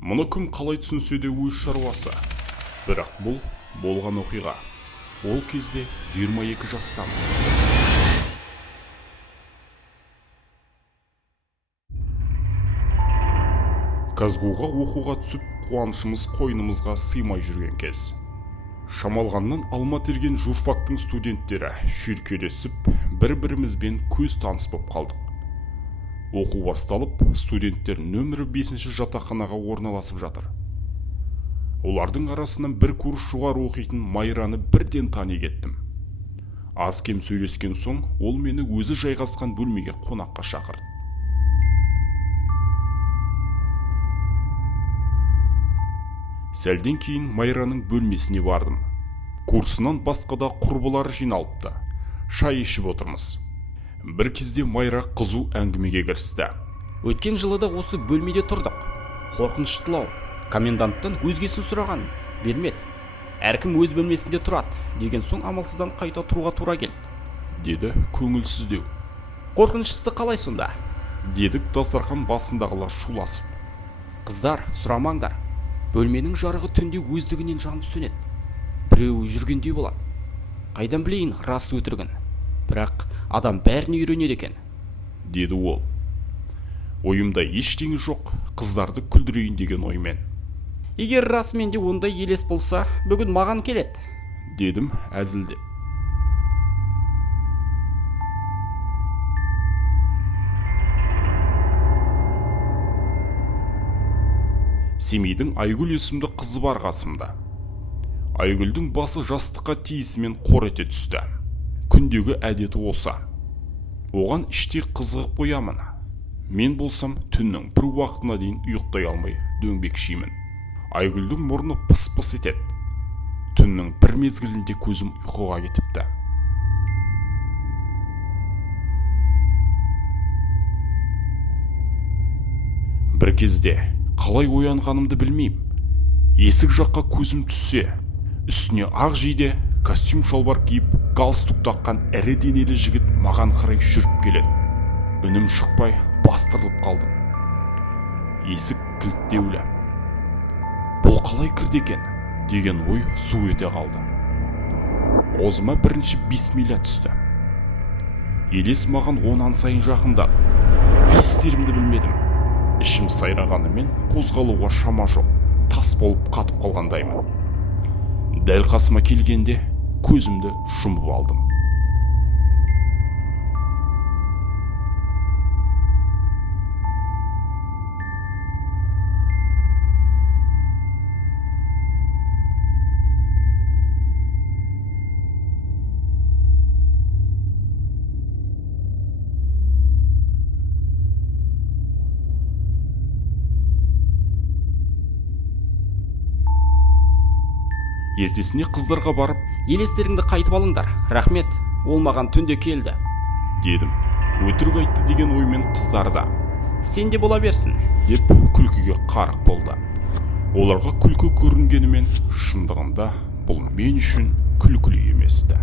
Мұны кім қалай түсінсе де өз шаруасы. Бірақ бұл болған оқиға. Ол кезде 22 жастамын. Казгуға оқуға түсіп, қуанышымыз қойнымызға сыймай жүрген кез. Шамалғаннан алма терген журфактың студенттері шүйіркелесіп, бір-бірімізбен көз таныс боп қалдық. Оқу басталып, студенттер нөмірі 5-ші жатақханаға орналасып жатыр. Олардың арасынан бір курс жоғары оқитын Майраны бірден тани кеттім. Аз кем сөйлескен соң, ол мені өзі жайғасқан бөлмеге қонаққа шақырды. Сәлден кейін Майраның бөлмесіне бардым. Курсынан басқа да құрбылары жиналыпты. Шай ішіп отырмыз. Бір кезде Майра қызу әңгімеге кірісті. Өткен жылы да осы бөлмеде тұрдық. Қорқыныштылау. Коменданттан өзгесін сұраған. Бермеді. Әркім өз бөлмесінде тұрады. Деген соң амалсыздан қайта тұруға тура келді. Деді көңілсіздеу. Қорқыныштысы қалай сонда? Дедік дастархан басындағылар шуласып. Қыздар, сұрамаңдар. Бөлменің жарығы түнде өздігінен жанып сөнеді. Біреуі жүргендей болады. Қайдан білейін рас өтірігін. Бірақ адам бәріне үйренеді екен. Деді ол. Ойымда ештеңе жоқ, қыздарды күлдірейін деген оймен. Егер расымен де ондай елес болса, бүгін маған келеді. Дедім әзілдеп. Семейдің Айгүл есімді қызы бар қасымда. Айгүлдің басы жастыққа тиісімен қор ете түсті. Күндегі әдеті осы. Оған іштей қызығып қоямын. Мен болсам түннің бір уақытына дейін ұйықтай алмай дөңбекшимін. Айгүлдің мұрны пыс-пыс етеді. Түннің бір мезгілінде көзім ұйқыға кетіпті. Бір кезде қалай оянғанымды білмеймін. Есік жаққа көзім түссе, үстіне ақ жейде костюм шалбар киіп, галстук таққан ірі денелі жігіт маған қарай жүріп келеді. Үнім шықпай бастырылып қалдым. Есік кілттеулі. Бұл қалай кірді екен деген ой су ете қалды. Аузыма бірінші бисмилля түсті. Елес маған онан сайын жақындады. Не істерімді білмедім. Ішім сайрағанымен қозғалуға шама жоқ, тас болып қатып қалғандаймын. Дәл қасыма келгенде көзімді жұмып алдым. Ертесіне қыздарға барып, Елестеріңді қайтып алыңдар. Рахмет, ол маған түнде келді. Дедім. Өтірік айтты деген оймен қыздарды. Сен де бола берсін. Деп күлкіге қарық болды. Оларға күлкі көрінгенімен, шындығында бұл мен үшін күлкілі еместі.